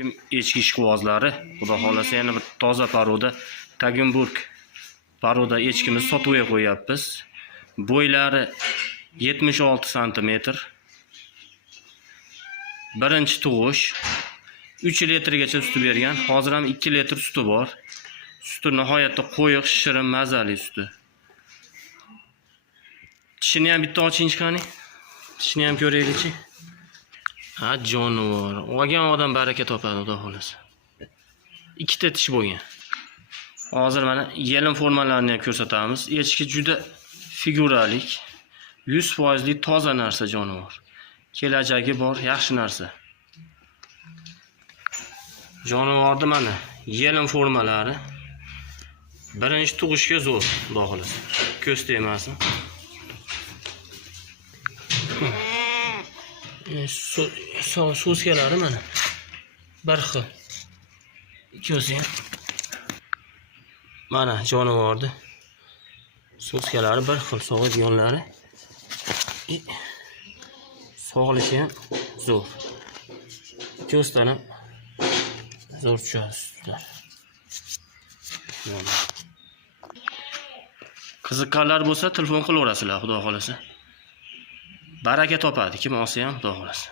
Kim echki ishqibozlari, xudo xolasa yana bir toza paroda Tagenburg paroda echkimizni sotuvga qo'yapmiz. Bo'ylari 76 sm. Birinchi tug'ish 3 litrgacha suti bergan. Hozir ham 2 litr suti bor. Suti nihoyatda qo'yiq, shirin, mazali suti. Tishini ham bitta oching qani. Tishini ham ko'raylik-chi. Ha, jonivor. Olgan odam baraka topadi, xudo xolasa. Ikkita tish bo'lgan. Hozir mana yelin formalarini ham ko'rsatamiz. Echki juda figuralik, 100% toza narsa jonivor. Kelajagi bor, yaxshi narsa. Jonivorni mana yelin formalari. Birinchi tug'ishga zo'r, xudo xolasa. Ko'z tegmasin. So'skalari mana bir xil. Ikkosi ham mana jonivorni so'skalari bir xil, sog'ayganlari. Sog'lishi ham zo'r. Ko'zdan ham zo'r tushadi. Qiziqqanlar bo'lsa telefon qilaverasizlar, xudo xolasa. Baraka topadi, kim olsa ham, xudo xolasa.